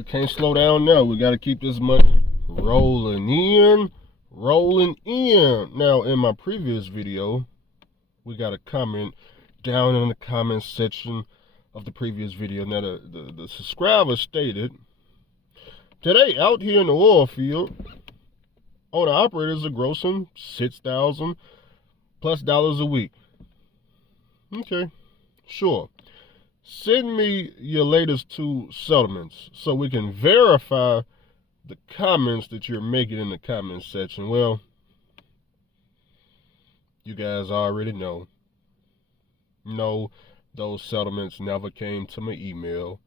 We can't slow down now. We got to keep this money rolling in. Now, in my previous video, we got a comment down in the comment section of the previous video. Now, the subscriber stated, today out here in the oil field, owner operators are grossing $6,000 plus a week. Okay, sure. Send me your latest 2 settlements so we can verify the comments that you're making in the comment section. Well, you guys already know. No, those settlements never came to my email.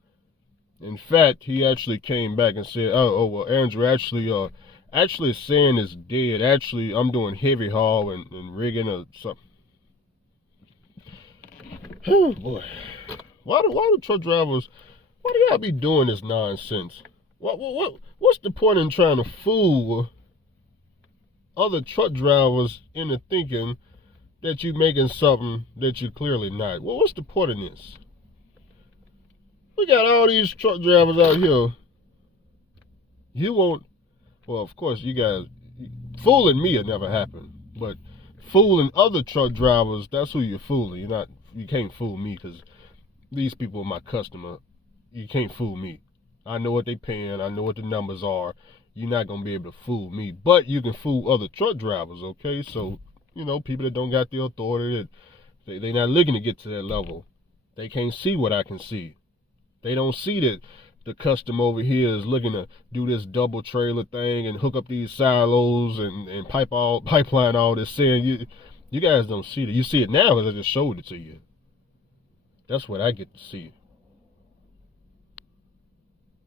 In fact, he actually came back and said, well, Andrew, actually sand is dead. Actually, I'm doing heavy haul and rigging or something. Oh, boy. Why do truck drivers, why do y'all be doing this nonsense? What's the point in trying to fool other truck drivers into thinking that you're making something that you're clearly not? Well, what's the point in this? We got all these truck drivers out here. You won't, well, of course, you guys, fooling me will never happen. But fooling other truck drivers, that's who you're fooling. You can't fool me, because these people are my customer. You can't fool me. I know what they paying. I know what the numbers are. You're not going to be able to fool me. But you can fool other truck drivers, okay? So, people that don't got the authority, that they're not looking to get to that level. They can't see what I can see. They don't see that the customer over here is looking to do this double trailer thing and hook up these silos and pipeline all this sand. You guys don't see it. You see it now because I just showed it to you. That's what I get to see.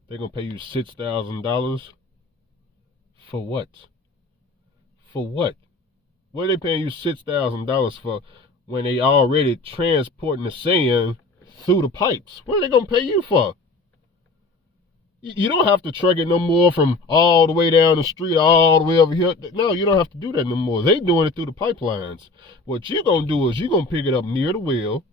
They're going to pay you $6,000 for what? For what? What are they paying you $6,000 for when they already transporting the sand through the pipes? What are they going to pay you for? You don't have to truck it no more from all the way down the street, all the way over here. No, you don't have to do that no more. They doing it through the pipelines. What you're going to do is you're going to pick it up near the well,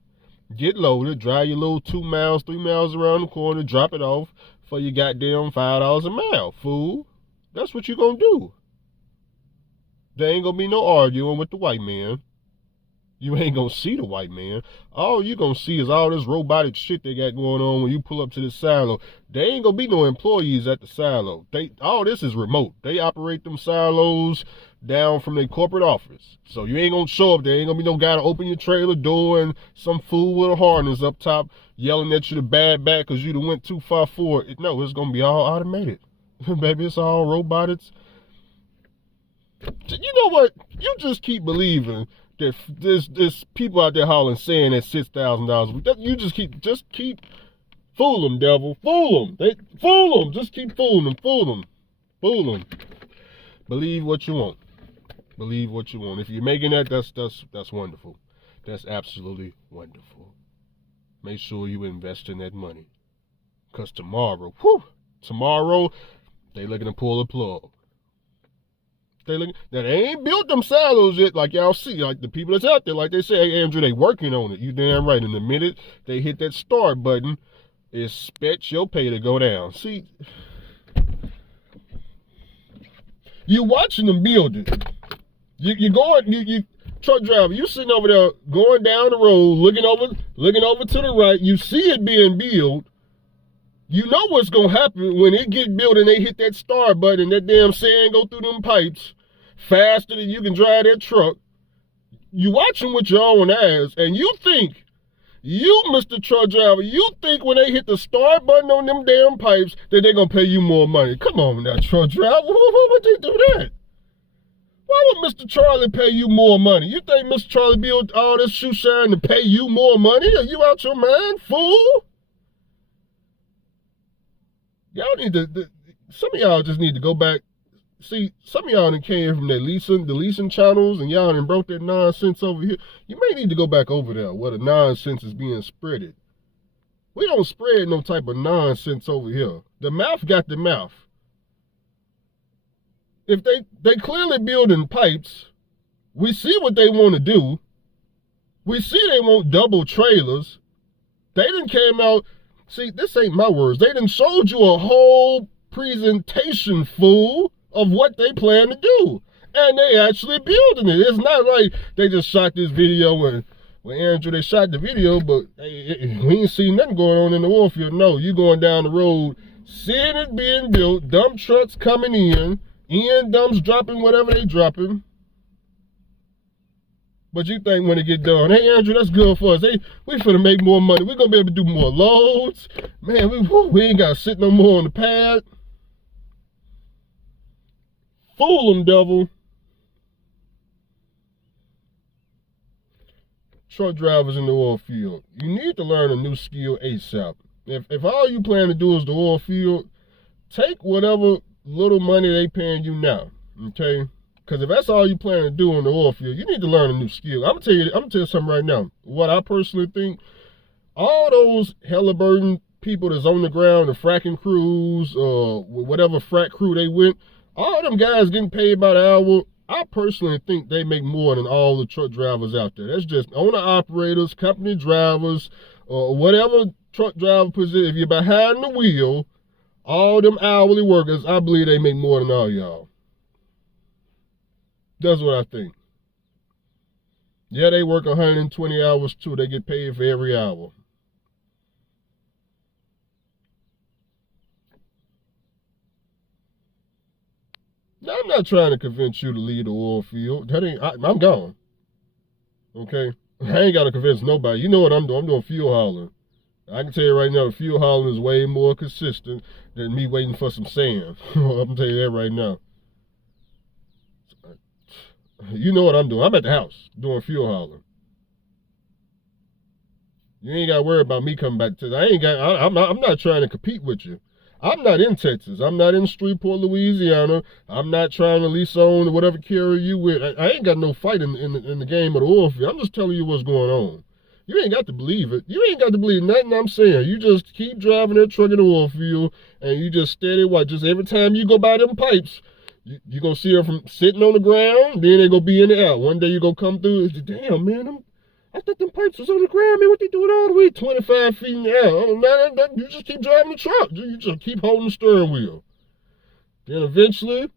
get loaded, drive your little 2 miles, 3 miles around the corner, drop it off for your goddamn $5 a mile, fool. That's what you're going to do. There ain't going to be no arguing with the white man. You ain't going to see the white man. All you going to see is all this robotic shit they got going on when you pull up to the silo. There ain't going to be no employees at the silo. All this is remote. They operate them silos down from their corporate office. So you ain't going to show up there. Ain't going to be no guy to open your trailer door and some fool with a harness up top yelling at you to bad back because you done went too far forward. No, it's going to be all automated. Baby, it's all robotics. You know what? You just keep believing that there's people out there hauling sand at $6,000. You just keep fool them, devil. Fool them. Fool them. Just keep fooling them. Fool them. Believe what you want. Believe what you want. If you're making that, that's wonderful. That's absolutely wonderful. Make sure you invest in that money. Because tomorrow, they looking to pull the plug. Now, they ain't built them silos yet, like y'all see, like the people that's out there, like they say, hey, Andrew, they working on it. You damn right. And the minute they hit that start button, expect your pay to go down. See, you watching them build it. You truck driver, you sitting over there going down the road, looking over to the right. You see it being built. You know what's going to happen when it get built and they hit that start button, that damn sand go through them pipes faster than you can drive that truck. You watching with your own eyes, and you think, Mr. Truck Driver, you think when they hit the start button on them damn pipes that they're going to pay you more money. Come on now, Truck Driver. Why would they do that? Why would Mr. Charlie pay you more money? You think Mr. Charlie built all this shoe shine to pay you more money? Are you out your mind, fool? Y'all need to, some of y'all just need to go back. See, some of y'all done came from the leasing channels, and y'all done broke that nonsense over here. You may need to go back over there where the nonsense is being spreaded. We don't spread no type of nonsense over here. The mouth got the mouth. If they clearly building pipes, we see what they want to do. We see they want double trailers. They done came out See, this ain't my words. They done showed you a whole presentation, fool, of what they plan to do. And they actually building it. It's not like they just shot this video and, well, Andrew, they shot the video, but hey, we ain't seen nothing going on in the oil field. No, you going down the road, seeing it being built, dump trucks coming in dumps dropping whatever they dropping. But you think when it get done, hey, Andrew, that's good for us. Hey, we finna make more money. We're going to be able to do more loads. Man, we ain't got to sit no more on the pad. Fool them, devil. Truck drivers in the oil field, you need to learn a new skill ASAP. If all you plan to do is the oil field, take whatever little money they paying you now, okay? Because if that's all you plan to do in the oil field, you need to learn a new skill. I'm gonna tell you something right now. What I personally think, all those Halliburton people that's on the ground, the fracking crews, whatever frack crew they went, all them guys getting paid by the hour. I personally think they make more than all the truck drivers out there. That's just owner operators, company drivers, or whatever truck driver position. If you're behind the wheel, all them hourly workers, I believe they make more than all y'all. That's what I think. Yeah, they work 120 hours too. They get paid for every hour. Now, I'm not trying to convince you to leave the oil field. I'm gone. Okay? I ain't got to convince nobody. You know what I'm doing. I'm doing fuel hauling. I can tell you right now, fuel hauling is way more consistent than me waiting for some sand. I'm going to tell you that right now. You know what I'm doing. I'm at the house doing fuel hauling. You ain't got to worry about me coming back to I'm not trying to compete with you. I'm not in Texas. I'm not in Shreveport, Louisiana. I'm not trying to lease on whatever carrier you with. I ain't got no fight in the game of the oil field. I'm just telling you what's going on. You ain't got to believe it. You ain't got to believe nothing I'm saying. You just keep driving that truck in the oil field, and you just steady watch. Just every time you go by them pipes, you're going to see them from sitting on the ground, then they're going to be in the air. One day you're going to come through, damn, man, I thought them pipes was on the ground, man. What they doing all the way 25 feet in the air? You just keep driving the truck. You just keep holding the steering wheel. Then eventually,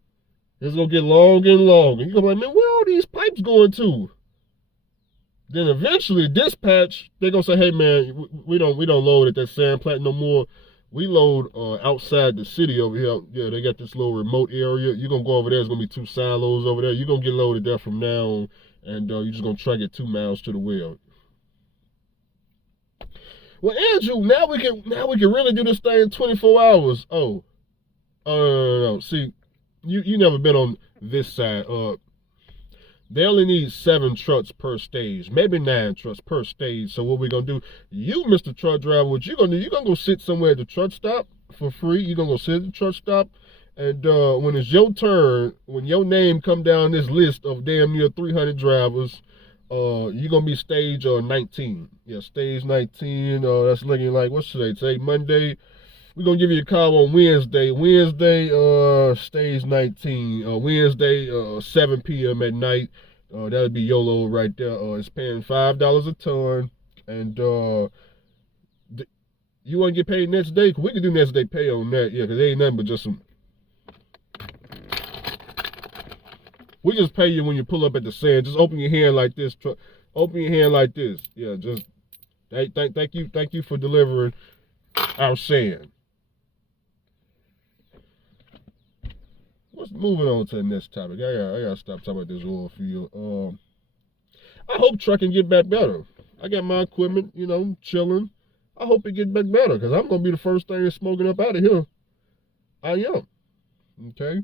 it's going to get longer and longer. You're going to be like, man, where are all these pipes going to? Then eventually, dispatch, they're going to say, hey, man, we don't load at that sand plant no more. We load outside the city over here. Yeah, they got this little remote area. You're going to go over there. There's going to be 2 silos over there. You're going to get loaded there from now on. And you're just going to truck it 2 miles to the well. Well, Andrew, now we can really do this thing in 24 hours. Oh, no. See, you never been on this side. They only need 7 trucks per stage, maybe 9 trucks per stage. So what we're going to do, you, Mr. Truck Driver, what you're going to do, you're going to go sit somewhere at the truck stop for free. You're going to go sit at the truck stop. And when it's your turn, when your name come down this list of damn near 300 drivers, you're going to be stage 19. Yeah, stage 19. That's looking like, what should I say, Monday? We're going to give you a call on Wednesday. Stage 19. Wednesday, 7 p.m. at night. That'll be YOLO right there. It's paying $5 a ton. And you want to get paid next day? We can do next day pay on that. Yeah, because there ain't nothing but just some... We just pay you when you pull up at the sand. Just open your hand like this. Open your hand like this. Yeah, just thank you for delivering our sand. Let's moving on to the next topic. I gotta stop talking about this oil field. I hope trucking get back better. I got my equipment, chilling. I hope it get back better because I'm gonna be the first thing smoking up out of here. I am. Okay.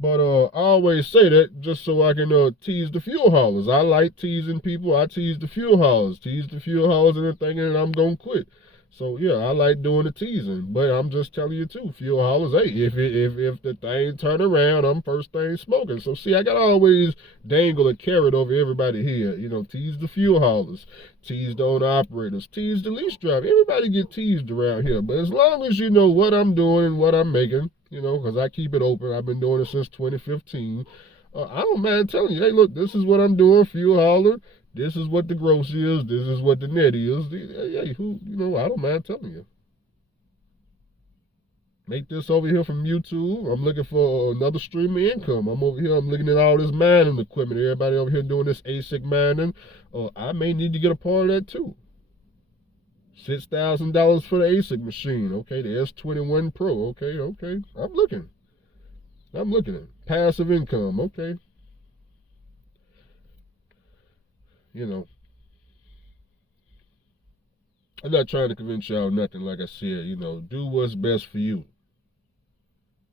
But I always say that just so I can tease the fuel haulers. I like teasing people. I tease the fuel haulers. And they're thinking that I'm going to quit. So, yeah, I like doing the teasing. But I'm just telling you, too, fuel haulers, hey, if the thing turn around, I'm first thing smoking. So, see, I got to always dangle a carrot over everybody here. Tease the fuel haulers. Tease the owner operators. Tease the lease driver. Everybody get teased around here. But as long as you know what I'm doing and what I'm making, because I keep it open. I've been doing it since 2015. I don't mind telling you, hey, look, this is what I'm doing, fuel hauler. This is what the gross is. This is what the net is. Hey, I don't mind telling you. make this over here from YouTube. I'm looking for another stream of income. I'm over here, I'm looking at all this mining equipment. Everybody over here doing this ASIC mining. I may need to get a part of that too. $6,000 for the ASIC machine. Okay, the S21 Pro. Okay. I'm looking at passive income. Okay. You know, I'm not trying to convince y'all nothing. Like I said, do what's best for you.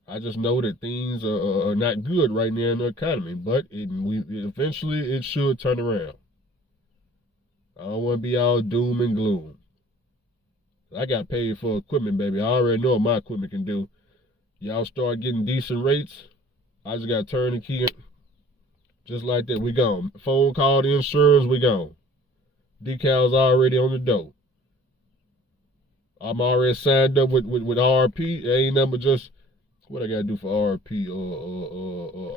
I just know that things are not good right now in the economy, but eventually it should turn around. I don't want to be all doom and gloom. I got paid for equipment, baby. I already know what my equipment can do. Y'all start getting decent rates, I just got to turn the key. Just like that, we gone. Phone call, the insurance, we gone. Decals already on the door. I'm already signed up with RP. It ain't nothing but just what I gotta do for RP.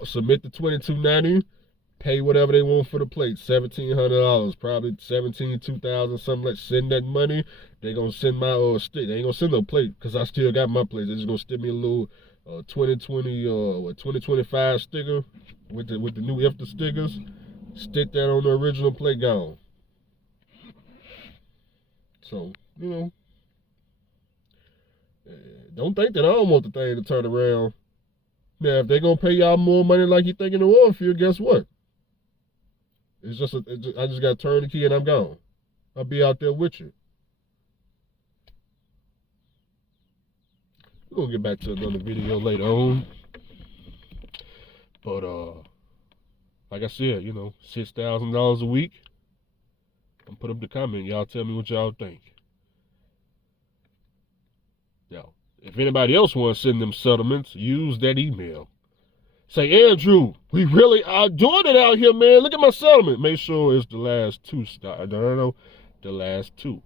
Submit the 2290. Pay whatever they want for the plate. $1,700, probably 2,000, something like. Send that money. They gonna send my stick. They ain't gonna send no plate because I still got my plate. They just gonna send me a little 2025 sticker with the new IFTA stickers. Stick that on the original plate. Gone. So don't think that I don't want the thing to turn around. Now, if they're gonna pay y'all more money like you think in the oil field, guess what? I just gotta turn the key and I'm gone. I'll be out there with you. We're gonna get back to another video later on. But like I said, $6,000 a week. I'm put up the comment. Y'all tell me what y'all think. Now, if anybody else wants to send them settlements, use that email. Say, Andrew, we really are doing it out here, man. Look at my settlement. Make sure it's the last two. The last two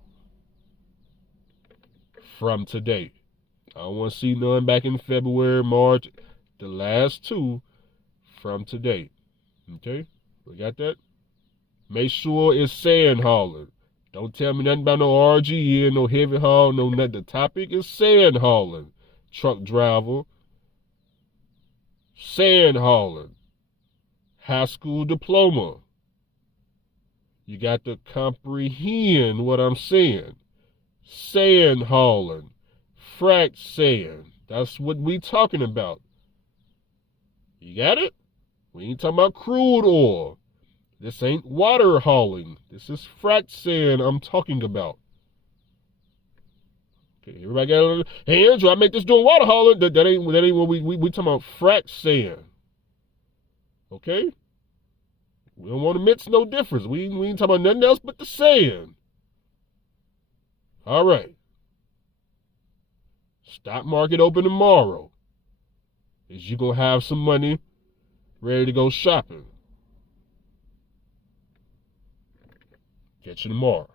from today. I don't want to see none back in February, March. The last two from today. Okay? We got that? Make sure it's sand hauling. Don't tell me nothing about no RGE, no heavy haul, no nothing. The topic is sand hauling. Truck driver. Sand hauling. High school diploma. You got to comprehend what I'm saying. Sand hauling. Frac sand. That's what we talking about. You got it? We ain't talking about crude oil. This ain't water hauling. This is frac sand I'm talking about. Okay, everybody got it? Hey, Andrew, I make this doing water hauling. That ain't what we talking about. Frac sand. Okay? We don't want to mix no difference. We ain't talking about nothing else but the sand. All right. Stock market open tomorrow. Is you gonna have some money ready to go shopping? Catch you tomorrow.